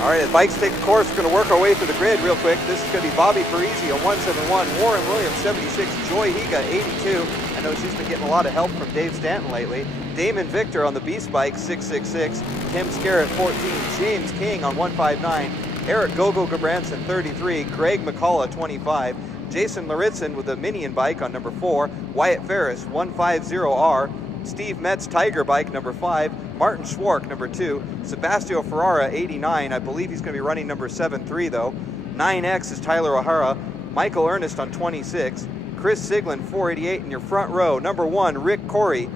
All right, as bikes take the course, we're going to work our way through the grid real quick. This is going to be Bobby Parisi on 171, Warren Williams 76, Joy Higa 82. I know she's been getting a lot of help from Dave Stanton lately. Damon Victor on the Beast Bike 666, Tim Scarrett 14, James King on 159, Eric Gogo Gabranson 33, Greg McCullough 25, Jason Laritzen with the Minion bike on number 4, Wyatt Ferris 150R, Steve Metz Tiger bike number 5, Martin Schwark number 2, Sebastio Ferrara 89, I believe he's going to be running number 73 though. 9X is Tyler O'Hara, Michael Ernest on 26, Chris Siglin 488 in your front row, number 1 Rick Corey,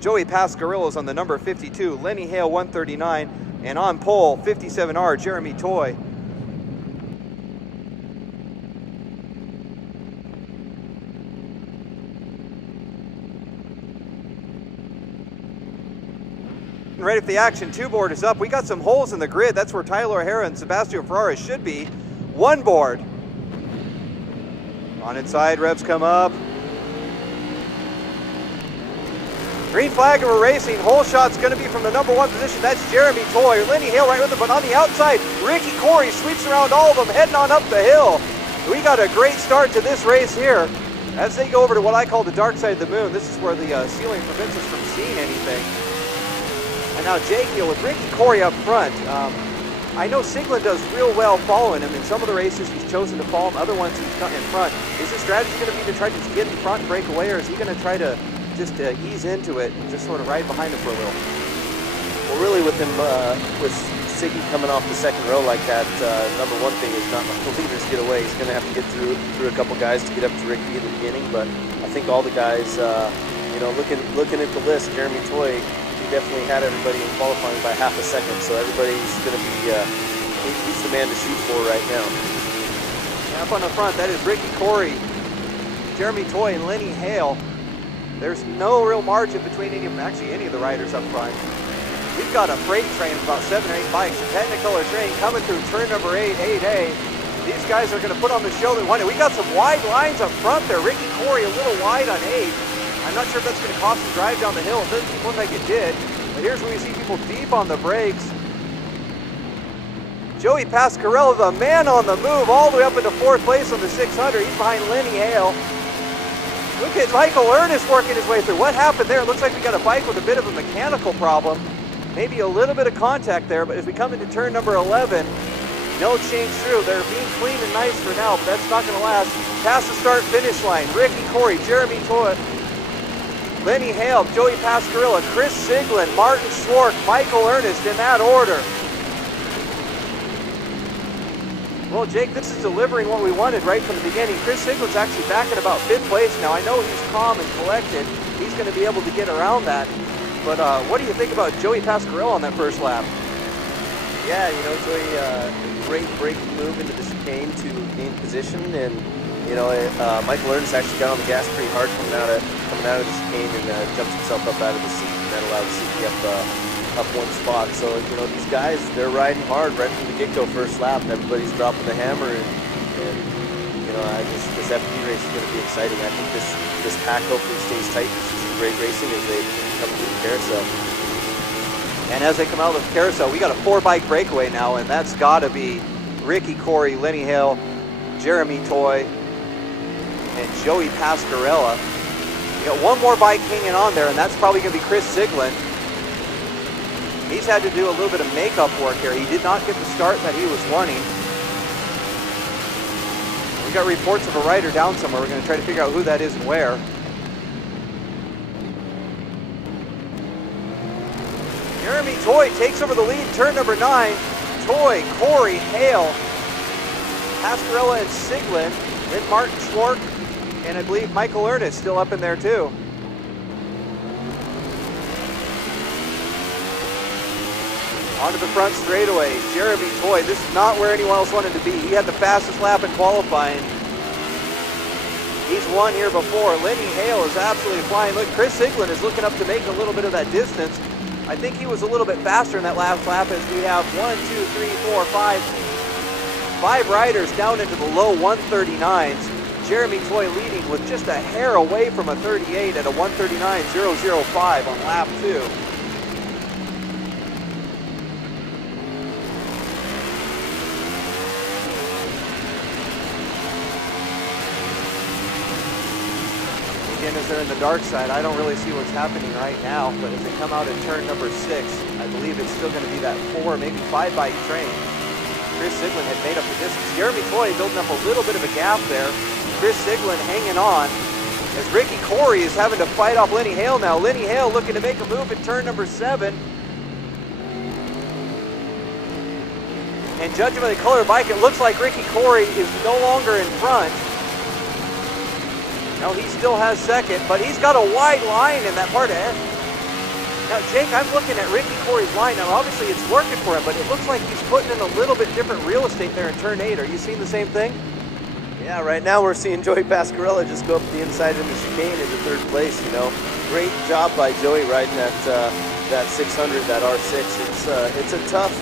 Joey Pascarillo's on the number 52, Lenny Hale 139, and on pole 57R Jeremy Toy. Ready for the action. 2 board is up. We got some holes in the grid. That's where Tyler O'Hara and Sebastio Ferrara should be. 1 board. On inside, revs come up. Green flag over racing. Hole shot's going to be from the number 1 position. That's Jeremy Toy. Lenny Hale right with him, but on the outside, Ricky Corey sweeps around all of them, heading on up the hill. We got a great start to this race here. As they go over to what I call the dark side of the moon, this is where the ceiling prevents us from seeing anything. And now Jake Hill with Ricky Corey up front. I know Siglin does real well following him. In some of the races he's chosen to follow him, other ones he's got in front. Is his strategy going to be to try to just get in front and break away, or is he going to try to just ease into it and just sort of ride behind him for a little? Well, really with him, with Siggy coming off the second row like that, number 1 thing is not let the leaders get away. He's going to have to get through a couple guys to get up to Ricky in the beginning, but I think all the guys, looking at the list, Jeremy Toy, definitely had everybody in qualifying by half a second, so everybody's going to be, he's the man to shoot for right now. Up on the front, that is Ricky Corey, Jeremy Toy, and Lenny Hale. There's no real margin between any of the riders up front. We've got a freight train of about 7 or 8 bikes, a Technicolor train coming through turn number 8, 8A. These guys are going to put on the show they wanted. We got some wide lines up front there. Ricky Corey a little wide on 8. I'm not sure if that's going to cost him drive down the hill. It doesn't look like it did. But here's where you see people deep on the brakes. Joey Pascarello, the man on the move, all the way up into 4th place on the 600. He's behind Lenny Hale. Look at Michael Ernest working his way through. What happened there? It looks like we got a bike with a bit of a mechanical problem. Maybe a little bit of contact there, but as we come into turn number 11, no change through. They're being clean and nice for now, but that's not going to last. Past the start-finish line, Ricky Corey, Jeremy Toy, Lenny Hale, Joey Pascarilla, Chris Siglin, Martin Schwark, Michael Ernest in that order. Well, Jake, this is delivering what we wanted right from the beginning. Chris Siglin's actually back at about 5th place now. I know he's calm and collected. He's going to be able to get around that. But what do you think about Joey Pascarilla on that first lap? Yeah, Joey, great braking move into the chicane to gain position, and Michael Ernest actually got on the gas pretty hard coming out of the chicane and jumped himself up out of the seat, and that allowed the seat to get up 1 spot. So these guys, they're riding hard right from the get-go first lap, and everybody's dropping the hammer, and this FP race is going to be exciting. I think this pack hopefully stays tight. This is some great racing as they come through the carousel. And as they come out of the carousel, we got a 4-bike breakaway now, and that's got to be Ricky Corey, Lenny Hale, Jeremy Toy, and Joey Pascarella. You got 1 more bike hanging on there, and that's probably going to be Chris Siglin. He's had to do a little bit of makeup work here. He did not get the start that he was wanting. We got reports of a rider down somewhere. We're going to try to figure out who that is and where. Jeremy Toy takes over the lead, turn number 9. Toy, Corey, Hale, Pascarella, and Siglin. Then Martin Schwark, and I believe Michael Ernest still up in there too. Onto the front straightaway, Jeremy Toy. This is not where anyone else wanted to be. He had the fastest lap in qualifying. He's won here before. Lenny Hale is absolutely flying. Look, Chris Siglin is looking up to make a little bit of that distance. I think he was a little bit faster in that last lap as we have 5 riders down into the low 139s. Jeremy Toy leading with just a hair away from a 38 at a 139.005 on lap 2. again as they're in the dark side. I don't really see what's happening right now, but as they come out in turn number 6, I believe it's still going to be that 4, maybe 5 bike train. Chris Siglin had made up the distance. Jeremy Toy building up a little bit of a gap there. Chris Siglin hanging on as Ricky Corey is having to fight off Lenny Hale now. Lenny Hale looking to make a move in turn number 7. And judging by the color of bike, it looks like Ricky Corey is no longer in front. Now he still has second, but he's got a wide line in that part of it. Now, Jake, I'm looking at Ricky Corey's line. Now, obviously it's working for him, but it looks like he's putting in a little bit different real estate there in turn 8. Are you seeing the same thing? Yeah, right now we're seeing Joey Pascarella just go up the inside in the chicane into 3rd place, you know. Great job by Joey riding that 600, that R6. It's a tough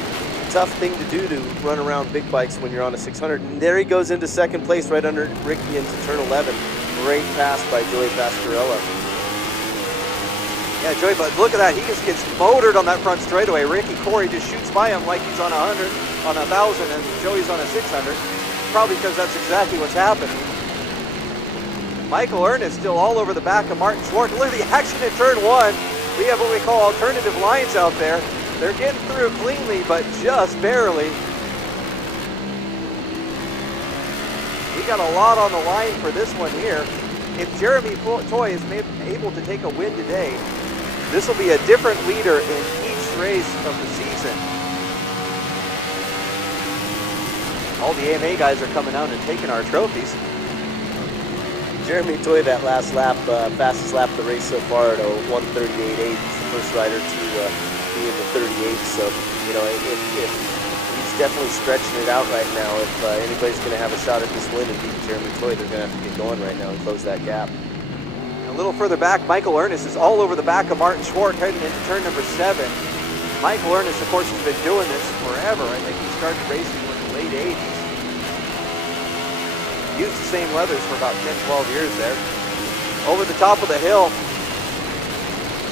thing to do to run around big bikes when you're on a 600. And there he goes into 2nd place right under Ricky into turn 11. Great pass by Joey Pascarella. Yeah, Joey, but look at that. He just gets motored on that front straightaway. Ricky Corey just shoots by him like he's on 100, on 1,000, and Joey's on a 600. Probably because that's exactly what's happening. Michael Ernest still all over the back of Martin Schwartz. Look at the action in turn 1. We have what we call alternative lines out there. They're getting through cleanly, but just barely. We got a lot on the line for this one here. If Jeremy Toy is able to take a win today, this will be a different leader in each race of the season. All the AMA guys are coming out and taking our trophies. Jeremy Toy, that last lap, fastest lap of the race so far at a 1:38.8. He's the first rider to be in the 38. So, you know, if he's definitely stretching it out right now. If anybody's going to have a shot at this win and beat Jeremy Toy, they're going to have to get going right now and close that gap. A little further back, Michael Ernest is all over the back of Martin Schwartz heading into turn number 7. Michael Ernest, of course, has been doing this forever. I think he started racing in the late 80s. Used the same leathers for about 10, 12 years there. Over the top of the hill,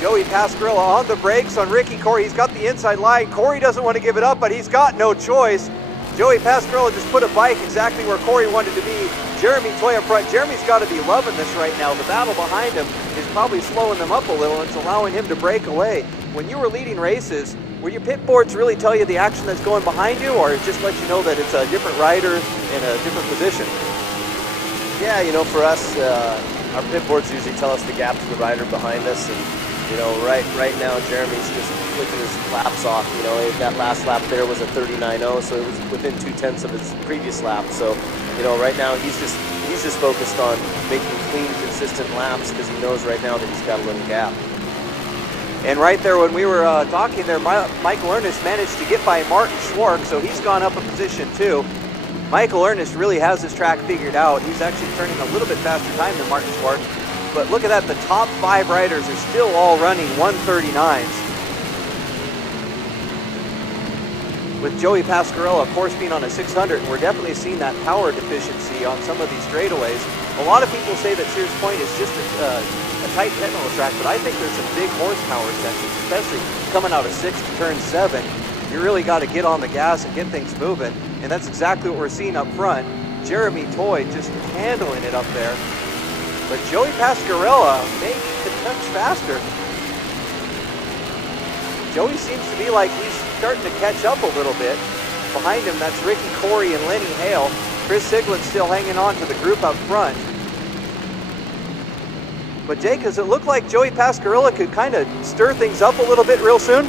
Joey Pascarella on the brakes on Ricky Corey. He's got the inside line. Corey doesn't want to give it up, but he's got no choice. Joey Pascarella just put a bike exactly where Corey wanted to be. Jeremy Toy up front. Jeremy's got to be loving this right now. The battle behind him is probably slowing them up a little, and it's allowing him to break away. When you were leading races, were your pit boards really tell you the action that's going behind you, or it just let you know that it's a different rider in a different position? Yeah, you know, for us, our pit boards usually tell us the gap to the rider behind us, and you know, right now Jeremy's just flicking his laps off. You know, that last lap there was a 39.0, so it was within 0.2 of his previous lap. So, you know, right now he's just focused on making clean, consistent laps because he knows right now that he's got a little gap. And right there, when we were talking there, Michael Ernest managed to get by Martin Schwartz, so he's gone up a position too. Michael Ernest really has this track figured out. He's actually turning a little bit faster time than Martin Schwartz. But look at that, the top 5 riders are still all running 139s. With Joey Pascarella, of course, being on a 600, we're definitely seeing that power deficiency on some of these straightaways. A lot of people say that Sears Point is just a tight technical track, but I think there's some big horsepower sections, especially coming out of 6 to turn 7. You really got to get on the gas and get things moving, and that's exactly what we're seeing up front. Jeremy Toy just handling it up there. But Joey Pascarella may be a touch faster. Joey seems to be like he's starting to catch up a little bit. Behind him, that's Ricky Corey and Lenny Hale. Chris Siglin still hanging on to the group up front. But Jake, does it look like Joey Pascarella could kind of stir things up a little bit real soon?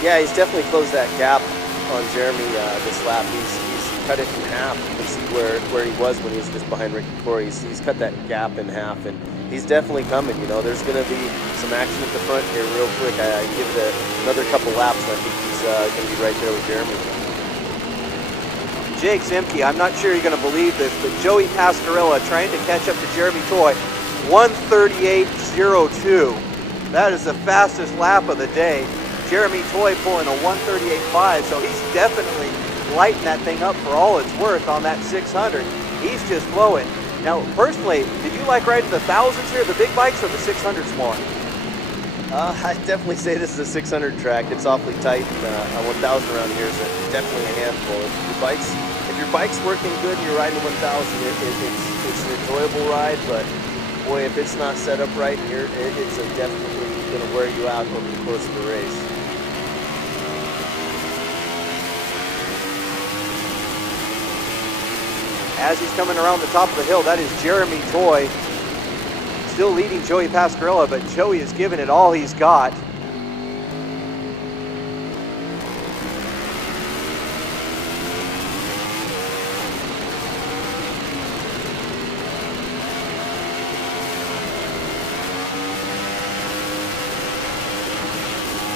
Yeah, he's definitely closed that gap on Jeremy this lap. He's cut it in half. You can see where he was when he was just behind Ricky Corey. He's cut that gap in half, and he's definitely coming. You know, there's going to be some action at the front here real quick. I give it another couple laps, and I think he's going to be right there with Jeremy. Jake Zimke, I'm not sure you're going to believe this, but Joey Pascarella trying to catch up to Jeremy Toy, 1:38.02. That is the fastest lap of the day. Jeremy Toy pulling a 1:38.5, so he's definitely lighting that thing up for all it's worth on that 600. He's just flowing. Now, personally, did you like riding the 1000s here, the big bikes, or the 600s more? I'd definitely say this is a 600 track. It's awfully tight, and a 1000 around here is definitely a handful. If your bike's working good and you're riding 1000, it's an enjoyable ride, but boy, if it's not set up right, it's definitely going to wear you out over the course of the race. As he's coming around the top of the hill, that is Jeremy Toy. Still leading Joey Pascarella, but Joey is giving it all he's got.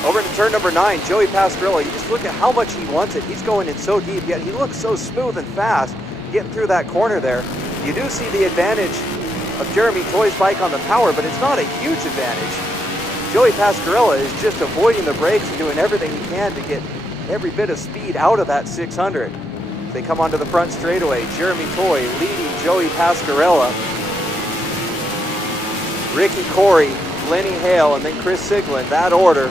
Over into turn number 9, Joey Pascarella. You just look at how much he wants it. He's going in so deep, yet he looks so smooth and fast getting through that corner there. You do see the advantage of Jeremy Toy's bike on the power, but it's not a huge advantage. Joey Pascarella is just avoiding the brakes and doing everything he can to get every bit of speed out of that 600. They come onto the front straightaway. Jeremy Toy leading Joey Pascarella. Ricky Corey, Lenny Hale, and then Chris Siglin, that order.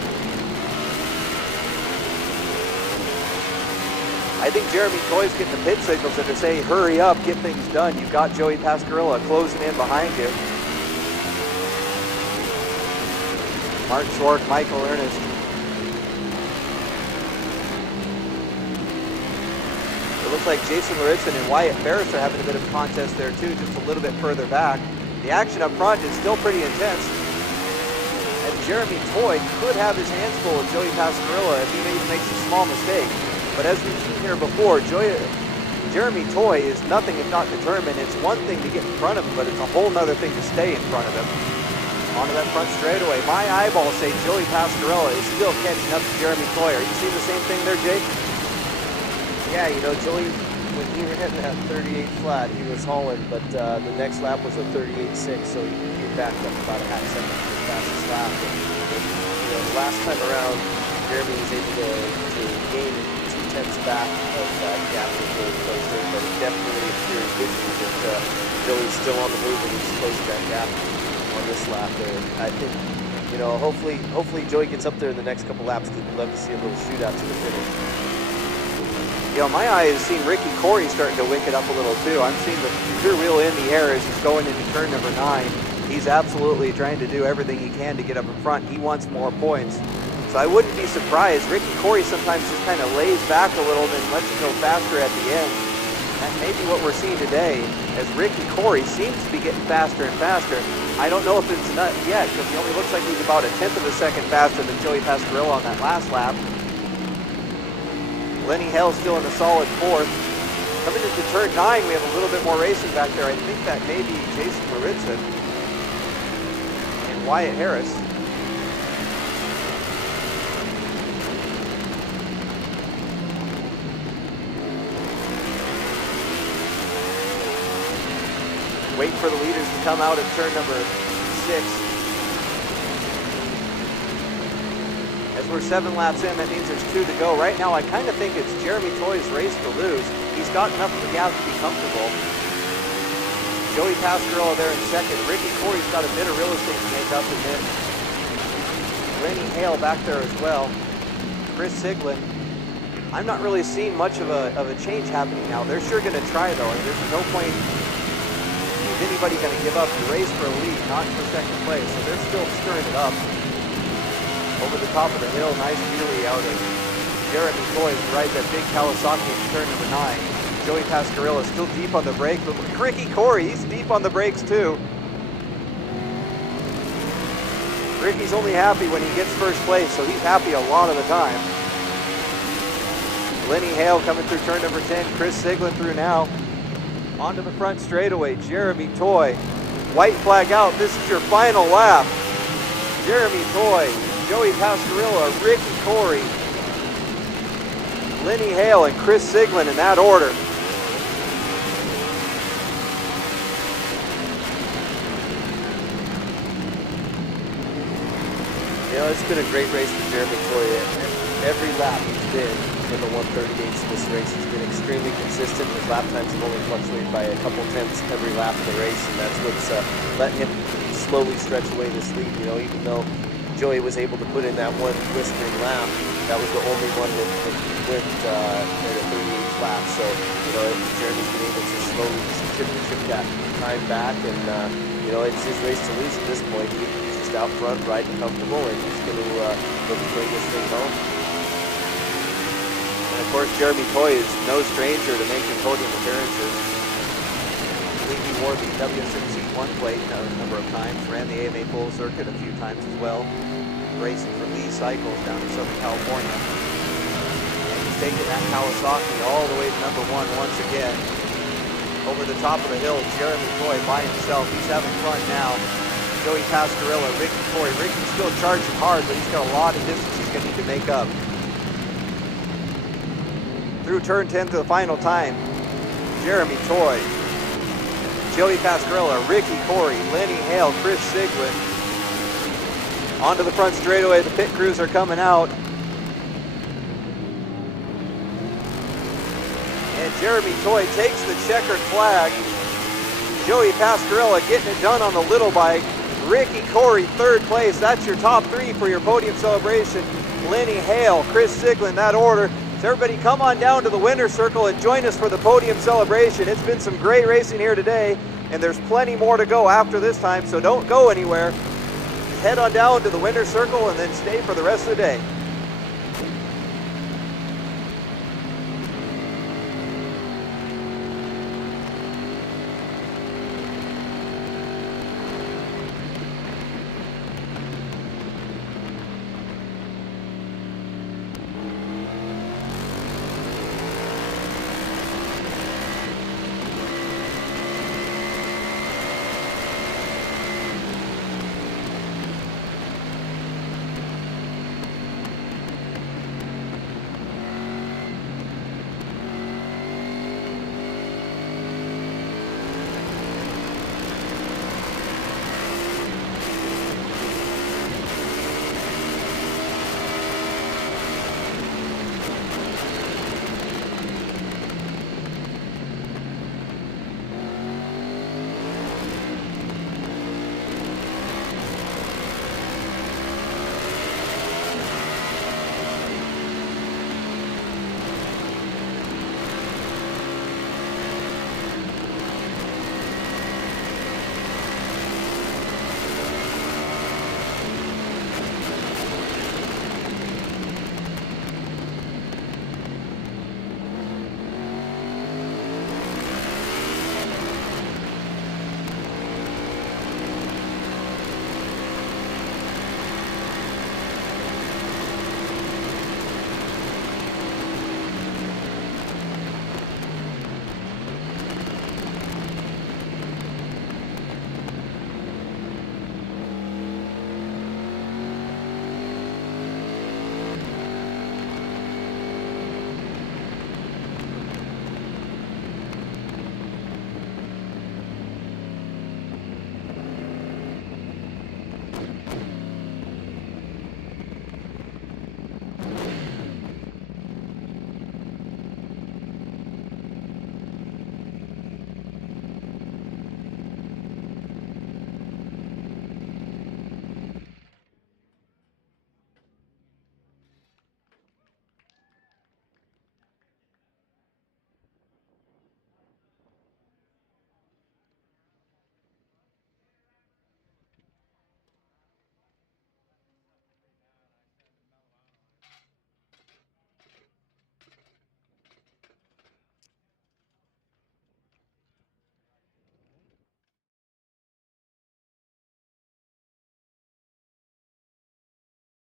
I think Jeremy Toy's getting the pit signals that are saying, hurry up, get things done. You've got Joey Pascarella closing in behind you. Mark Schwark, Michael Ernest. It looks like Jason Laritson and Wyatt Ferris are having a bit of a contest there too, just a little bit further back. The action up front is still pretty intense. And Jeremy Toy could have his hands full of Joey Pascarella if he maybe makes a small mistake. But as we've seen here before, Jeremy Toy is nothing if not determined. It's one thing to get in front of him, but it's a whole nother thing to stay in front of him. Onto that front straightaway. My eyeballs say Joey Pascarella is still catching up to Jeremy Toy. Are you seeing the same thing there, Jake? Yeah, you know, Joey, when he ran that 38 flat, he was hauling, but the next lap was a 38.6, so he backed up about a half second to his fastest lap. And, you know, the last time around, Jeremy was able to gain 2/10 back of that gap with the closer, but it definitely appears visually that Joey's still on the move and he's closing that gap on this lap there. I think, you know, hopefully Joey gets up there in the next couple laps because we'd love to see a little shootout to the finish. You know, my eye has seen Ricky Corey starting to wick it up a little too. I'm seeing the rear wheel in the air as he's going into turn number 9. He's absolutely trying to do everything he can to get up in front. He wants more points. So I wouldn't be surprised. Ricky Corey sometimes just kind of lays back a little, then lets it go faster at the end. That may be what we're seeing today, as Ricky Corey seems to be getting faster and faster. I don't know if it's not yet, because he only looks like he's about a 1/10 of a second faster than Joey Pascarella on that last lap. Lenny Hale still in a solid 4th. Coming into turn 9, we have a little bit more racing back there. I think that may be Jason Laritson and Wyatt Harris. Wait for the leaders to come out at turn number 6. As we're 7 laps in, that means there's 2 to go. Right now, I kind of think it's Jeremy Toy's race to lose. He's got enough of the gap to be comfortable. Joey Pascarella there in 2nd. Ricky Corey's got a bit of real estate to make up, and then Lenny Hale back there as well. Chris Siglin. I'm not really seeing much of a change happening now. They're sure going to try, though. And there's no point. Is anybody going to give up the race for a lead, not for 2nd place? So they're still stirring it up. Over the top of the hill, nice wheelie out of Jeremy Toy to ride that big Kawasaki in turn number 9. Joey Pascarella still deep on the brake, but Ricky Corey, he's deep on the brakes too. Ricky's only happy when he gets first place, so he's happy a lot of the time. Lenny Hale coming through turn number 10, Chris Siglin through now. Onto the front straightaway, Jeremy Toy. White flag out, this is your final lap. Jeremy Toy, Joey Pascarella, Ricky Corey, Lenny Hale, and Chris Siglin in that order. You know, it's been a great race for Jeremy Toy. Every lap he's been in the 138s in this race, he's been extremely consistent. His lap times have only fluctuated by a couple tenths every lap of the race, and that's what's letting him slowly stretch away this lead. You know, even though Joey was able to put in that one blistering lap, that was the only one that went at a 38th lap. So, you know, Jeremy's been able to slowly chip that time back, and you you know, it's his race to lose at this point. He's just out front, riding comfortable, and he's going to look to bring this thing home. And of course, Jeremy Toy is no stranger to making podium appearances. I believe he wore the WSMC1 plate a number of times, ran the AMA Full Circuit a few times as well, racing for Lee Cycles down in Southern California. And he's taking that Kawasaki all the way to number 1 once again. Over the top of the hill, Jeremy Toy by himself. He's having fun now. Joey Pascarilla, Ricky Corey. Ricky's still charging hard, but he's got a lot of distance he's going to need to make up. Through turn 10 to the final time, Jeremy Toy, Joey Pascarilla, Ricky Corey, Lenny Hale, Chris Sigwin. Onto the front straightaway, the pit crews are coming out. And Jeremy Toy takes the checkered flag. Joey Pascarilla getting it done on the little bike. Ricky Corey, third place. That's your top 3 for your podium celebration. Lenny Hale, Chris Siglin, that order. So everybody come on down to the winner's circle and join us for the podium celebration. It's been some great racing here today, and there's plenty more to go after this time, so don't go anywhere. Head on down to the winner's circle and then stay for the rest of the day.